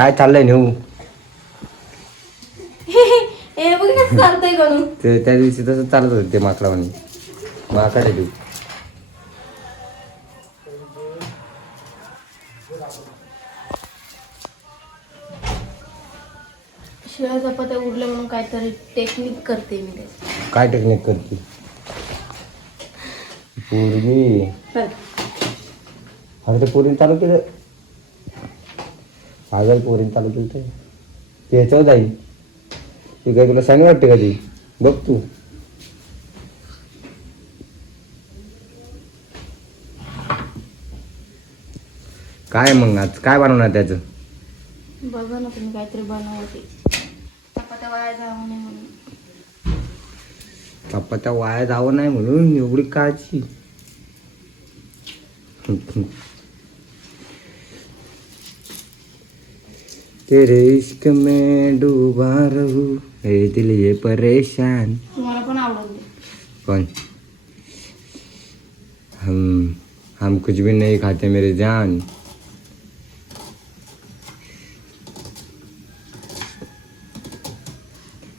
काय चाललंय नेऊ हे बघ कसं चालतंय करून. ते त्या दिवशी तसं चालत होते ते माकडावानी माकडे देऊ. शिळ्या चपात्या उरल्या म्हणून काहीतरी टेक्निक करते मी. काय टेक्निक करते पूर्वी? अरे ते पोरीने चालू केलं पागल पोरीने चालू केलं ते त्याच्यावर जाईल ती काय तुला सांग वाटते का ती बघ तू. काय मग आज काय बनवणार त्याचं? बघा ना तुम्ही काहीतरी बनवते. चपात्या वाया जावं नाही म्हणून. चपात्या वाया जावं नाही म्हणून एवढी काळजी. तेरे इश्क में डूबा रहूं ए दिल ये परेशान. तुम्हाला पण आवडत. कौन? हम कुछ भी नहीं खाते मेरे जान.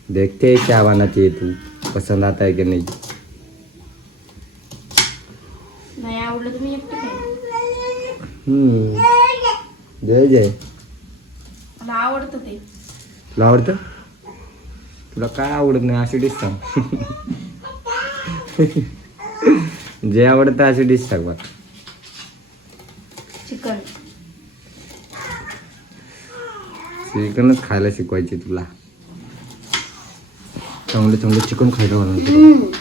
देखते हैं क्या बनाती है तू, पसंद आता है कि नहीं. नाही आवडलं तुम्ही एकटे काय. जय जय. मला आवडतं ते. तुला आवडतं? तुला काय आवडत नाही अशी डिश सांग. जे आवडतं अशी डिश सांग बघ. चिकन. चिकनच खायला शिकवायची तुला. चांगलं चांगलं चिकन खायला बनवतो.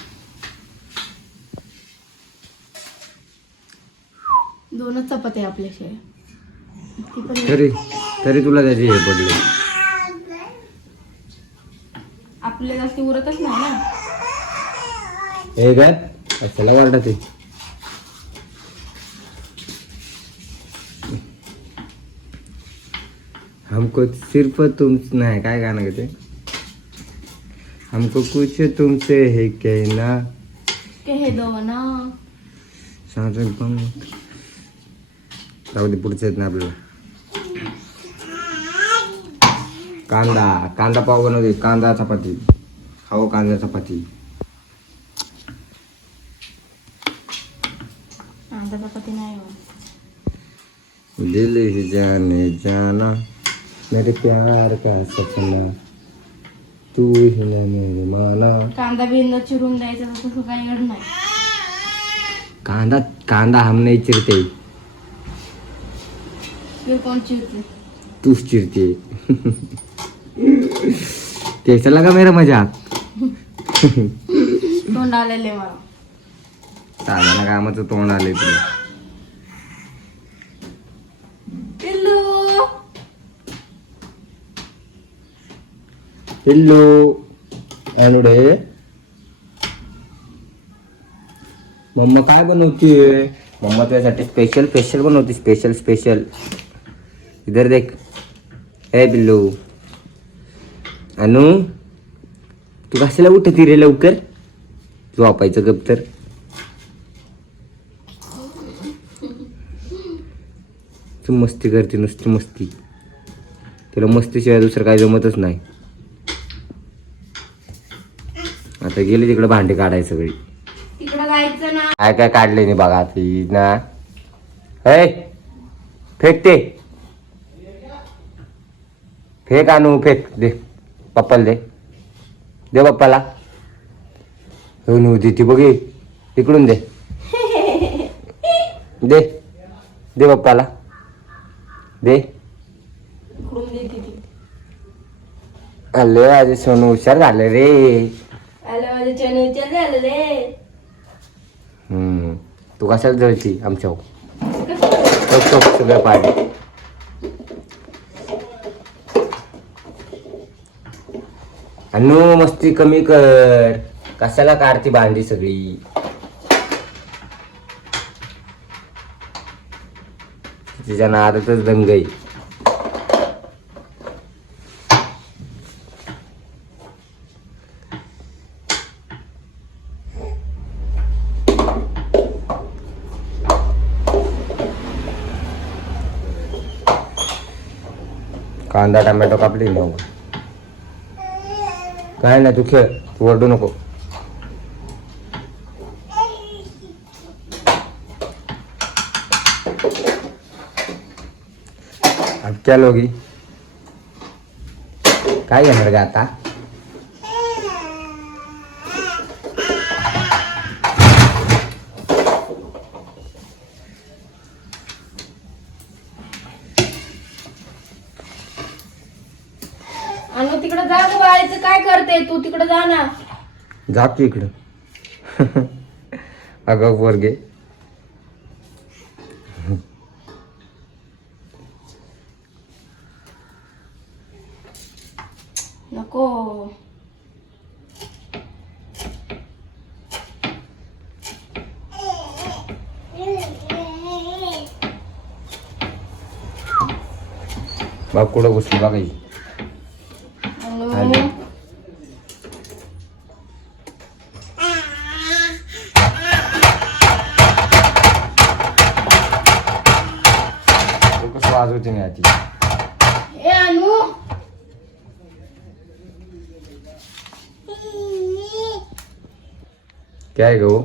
दोनच चपात्या आपल्याशिवाय. ती पण तरी तुला त्याची हे पडले. आपल्या जास्ती उरतच नाही ना. हे काय त्याला वाटत ते हमको सिर्फ तुम नाही काय गाणं घेते. हमको कुछ तुमसे है कहना कह दो ना. सांग पण जाऊ दे पुढचं येत नाही आपल्याला. कांदा पाव बनवते. कांदा चपाती खाओ. कांदा चपाती. कांदा चपाती नाही हो. दिल ही जाने जाना मेरे प्यार का सपना तू ही ना मेरी माना. कांदा बिंदा चिरून द्यायचा तसं काही घड नाही. कांदा हम नहीं चिरते. फिर कोण चिरते. तूच चिरते. कैसा लगा मेरा मजाक? तोंड आलेले मला. साधारण कामाचं तोंड आले तुला. पिल्लू. पिल्लू अनुडे मम्मा काय बनवतीये? मम्मा तुझ्यासाठी स्पेशल बनवते. स्पेशल. इधर देख. ए पिल्लू. अनु तू कशाला उठती रे लवकर? झोपायचं गप तर. तू मस्ती करते नुसती मस्ती. तुला मस्तीशिवाय दुसरं काय जमतच नाही. आता गेली तिकडे भांडी काढायची सगळी. तिकडं जायचं ना. काय काढले नाही बघा ती ना. हे फेकते. फेक आणू फेक. दे पप्पाला दे पप्पाला. दे ती बघे तिकडून दे पप्पाला दे. उकडून देते ती. अरे आज सोनू हुशार झालं रे. आलं माझे चॅनल झालं रे. तू कशाला जळची आमच्या सगळं पाणी. अनु मस्ती कमी कर. कशाला काढती भांडी सगळी. तिच्या नादातच दंगई. कांदा टमॅटो कापली मग काय नाही, तू खेळ, तू ओरडू नको. अब क्या लोगी, काय घेणार का आता? आणि तिकडे जा गं, बाळाचं काय करते तू? तिकडे जा ना. जा की इकडं. अगं पोरगे, नको. बाग कुठं बसली बघा ही. अनु. तू कसं वाजवते नाही आधी. ए अनु. काय गो?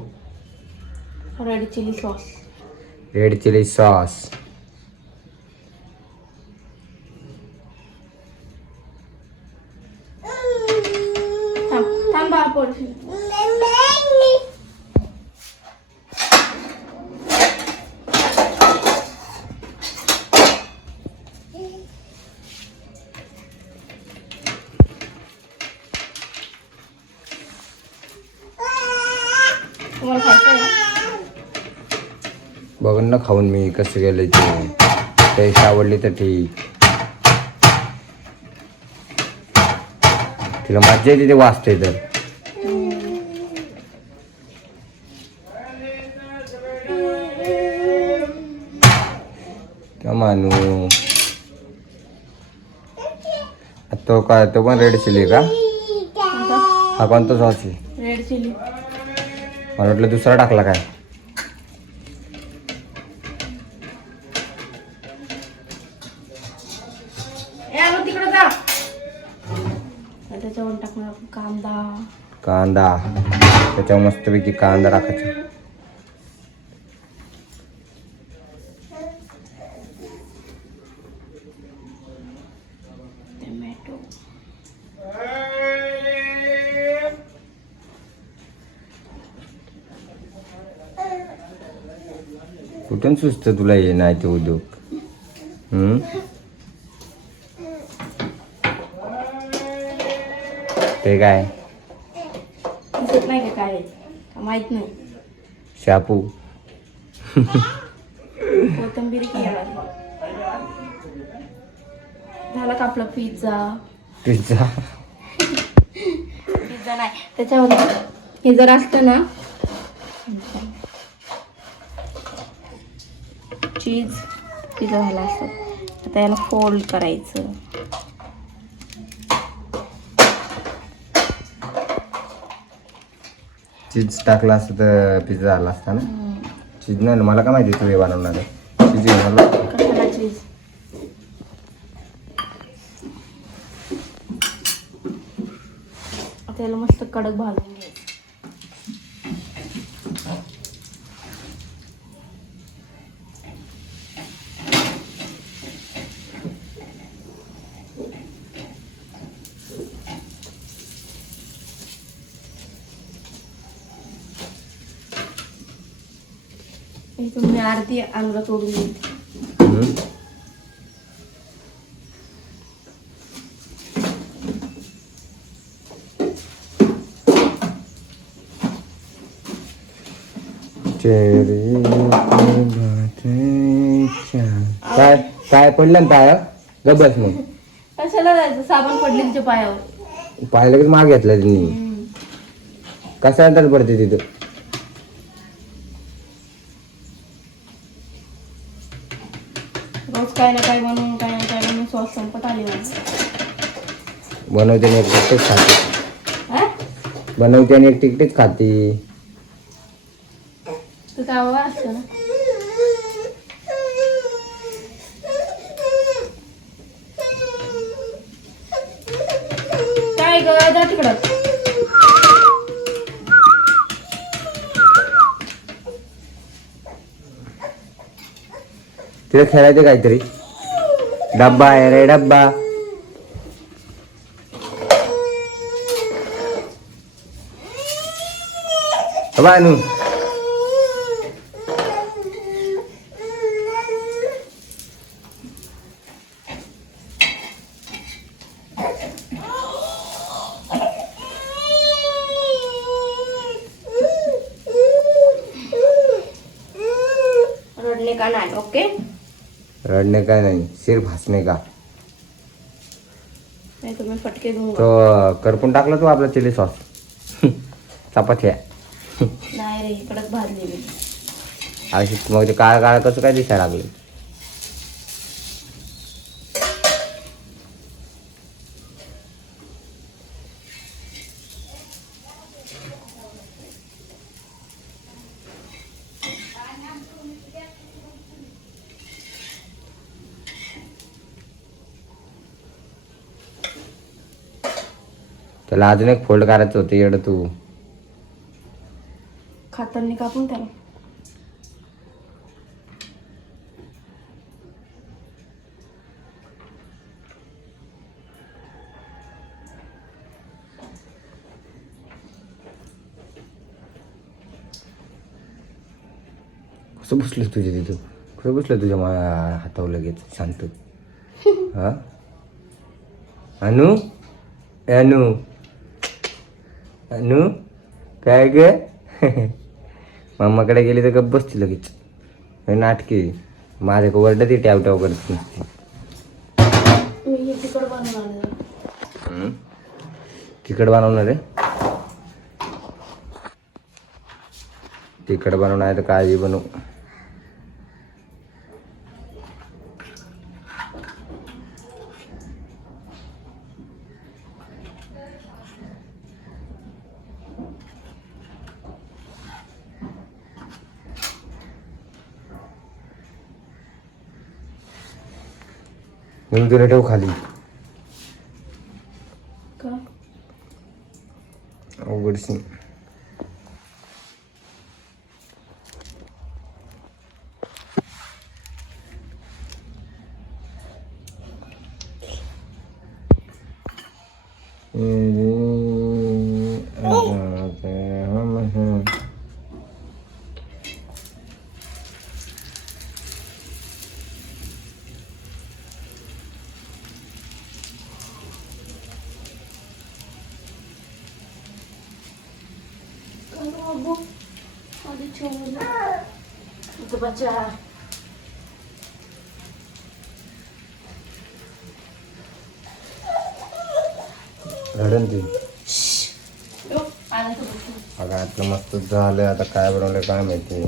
Red chili sauce. Red chili sauce. थांब थांब बाळ पडशील. तुम्हाला खायचं आहे ना? बघ ना खाऊन मी कसं गेलं ते. टेस्ट आवडली तर ठीक. तिला मज्जा येते ते वाचते तर. क्या मानू. तो काय, तो पण रेड चिली का? कोणता? हा कोणता सॉस आहे? Red chilli. मला वाटलं दुसरा टाकला काय. ए अनु तिकडे जा. त्याच्यावर टाकणार आपण कांदा. कांदा, त्याच्यावर मस्तपैकी कांदा टाकायचा. टोमॅटो. कुठून सुचत तुला हे नाही ते उद्योग. ते काय दिसत नाही का काय आहे? का माहित नाही. शापू. कोथिंबीर केला. झाला का आपला पिझ्झा? पिझ्झा. पिझ्झा नाही, त्याच्यावर हे जर असतं ना चीज, पिझ्झा झाला असतं. आता याला फोल्ड करायचं. चीज टाकला असतं तर पिझ्झा झाला असता ना. चीज नाही ना, मला काय माहिती तू हे बनवणार आहे. चीज मला कशाला चीज? आता याला मस्त कडक भाजून घ्यायचं. इथून मी अर्धी अंग तोडून घेते. काय काय पडलं ना पाया? गबस मग कशाला जायचं? साबण पडले तिच्या पायावर. पाहिलं की माग घेतला त्यांनी. कसा अंतर पडते तिथं? रोज काय ना काय बनवून काय ना काय बनवून सॉस संपत आली माझी. बनवते आणि एक तिकटेच खाते. हा? बनवते आणि एक तिकटेच खाते. तू काय बाबा असतं ना. नाही ग जा तिकडं. तिला खेळायचं काहीतरी. डब्बा आहे रे डब्बा. बानू रडणे का नाही. ओके रडणे का नाही, सिर्फ हसणे का. नाही तुम्ही फटके दूंगा. तो करपून टाकला तू आपला चिली सॉस. चपात्या नाही रे कडक भाजली मी. अशी मग ते काळ काळ कसं काय दिसायला लागले. त्याला अजून एक फोल्ड करायचं होतं एवढं तू. खाताना कापून त्याला. कसं बसलं तुझ्या तिथं, कसं बसलं तुझ्या हातावर लगेच शांत. हा अनु अनु अनु काय ग. मम्माकडे गेली तर गप्प बसती लगेच. हे नाटके माझ्या वरडत ती टॅव टॅव करत नसते. मी हे तिकड बनवणार आहे. तिखट बनवणार आहे. तिखट बनवणार आहे तर काळजी बनव. म्हणून तुला ठेव खाली. का अवघडशी. बच्चा रडन ती. आला तर बघ. अगं आतलं मस्त झालं. आता काय बनवलं काय माहिती.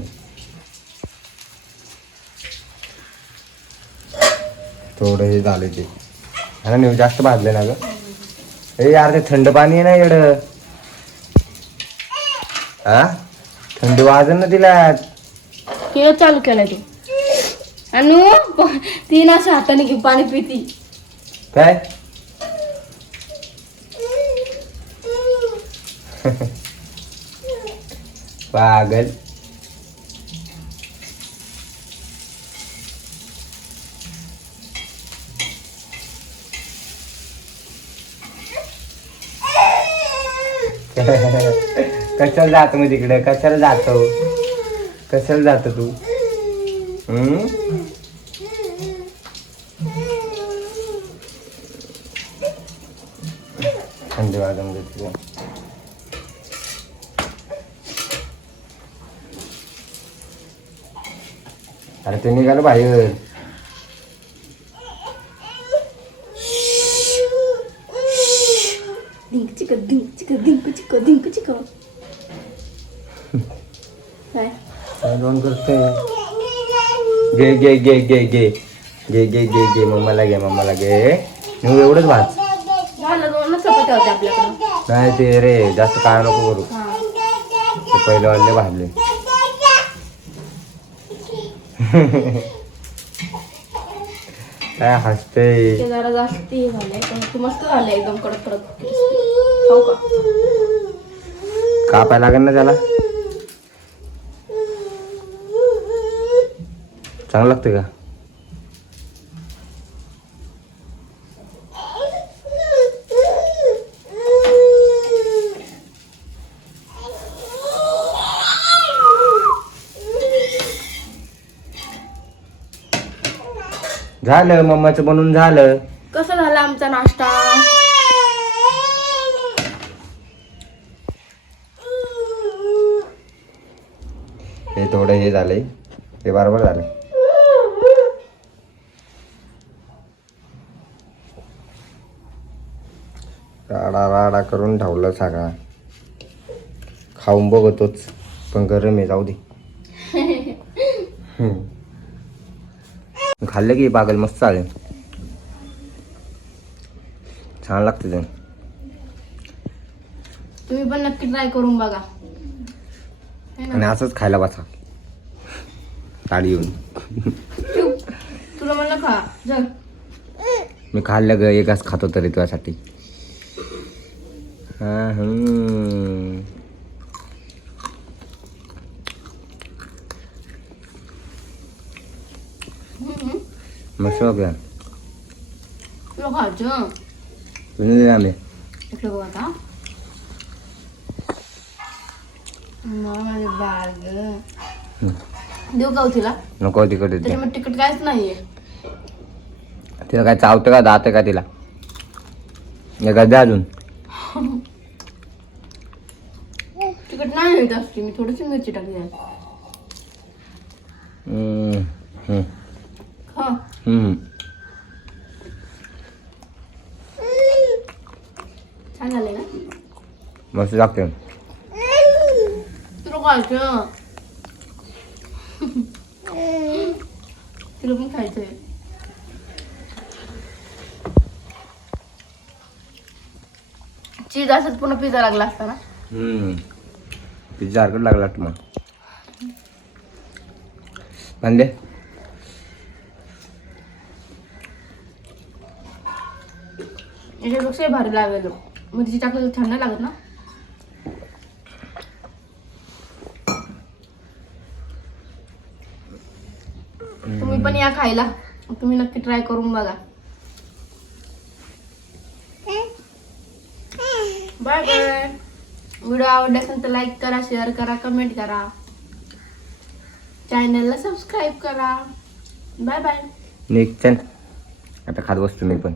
थोडं हे झालं ते आणि जास्त भाजलं ना ग. हे यार ते थंड पाणी आहे ना एवढं. हा थंड वाजन ना तिला. केळ चालू केलाय तू. अनु तीन अशा हाताने घेऊन पाणी पिती. काय पागल. कशाला जातो मी तिकडे. कशाला जातो. कशाला जातो तू. थंडी वाजून घेतली. अरे ते निघालं बाहेर. डिंक चिक डिंक चिक डिंक चिक डिंक चिक. काय दोन करते. घे घे घे घे घे घे घे घे घे मम्माला घे मम्माला घे. मी एवढंच भाज. झालं दोनच चपात्या होत्या आपल्याकडं. नाही ते रे जास्त काय नको करू. हा ते पहिले वाले भाजले. काय हसते. ते जरा जास्त हे झालंय पण ते मस्त झालंय एकदम कडक कडक. खाऊ का? कापाय लागेल ना त्याला. चांगलं लागते का? झालं, मम्माचं बनवून झालं. कसं झाला आमचा नाश्ता? हे थोडं हे झालंय, हे बरोबर झालंय. राडा राडा करून ठेवलं सगळा. खाऊन बघतोच, पण गरम आहे, जाऊ दे. खाल्लं की पागल मस्त चालेल. छान लागते ते. तुम्ही पण नक्की ट्राय करून बघा. है ना? आणि असंच खायला बसा ताडी येऊन. तुला म्हणलं खा जर. मी खाल्लं ग, एकच खातो तरी तुझ्यासाठी. मस्त बघा. तुला खायचं तुम्ही आम्ही इकडे बघ आता. माझे बाळ ग. देऊ का हो तिला? नको तिकडे. त्याच्यामध्ये तिकट काहीच नाहीये. तिला काय चावतं का, दात का तिला? द्या अजून. तिकट नाही येत असते, मी थोडीशी मिरची टाकली आहे. खा. छान झाले ना? मस्त लागते. तुला खायचं. तुला पण खायचंय. चीज असंच पुन्हा पिझ्झा लागला असता ना. पिझ्झा सारखं लागला मग. आणले याच्यापेक्षा भारी लागेल. मिरची टाकलं तर छान नाही लागत ना. तुम्ही पण या खायला. तुम्ही नक्की ट्राय करून बघा. Bye bye. व्हिडिओ आवडला असेल तर लाईक करा, शेअर करा, कमेंट करा, चॅनलला सबस्क्राईब करा. Bye bye. नेक्स्ट आता खात बसतो मी पण.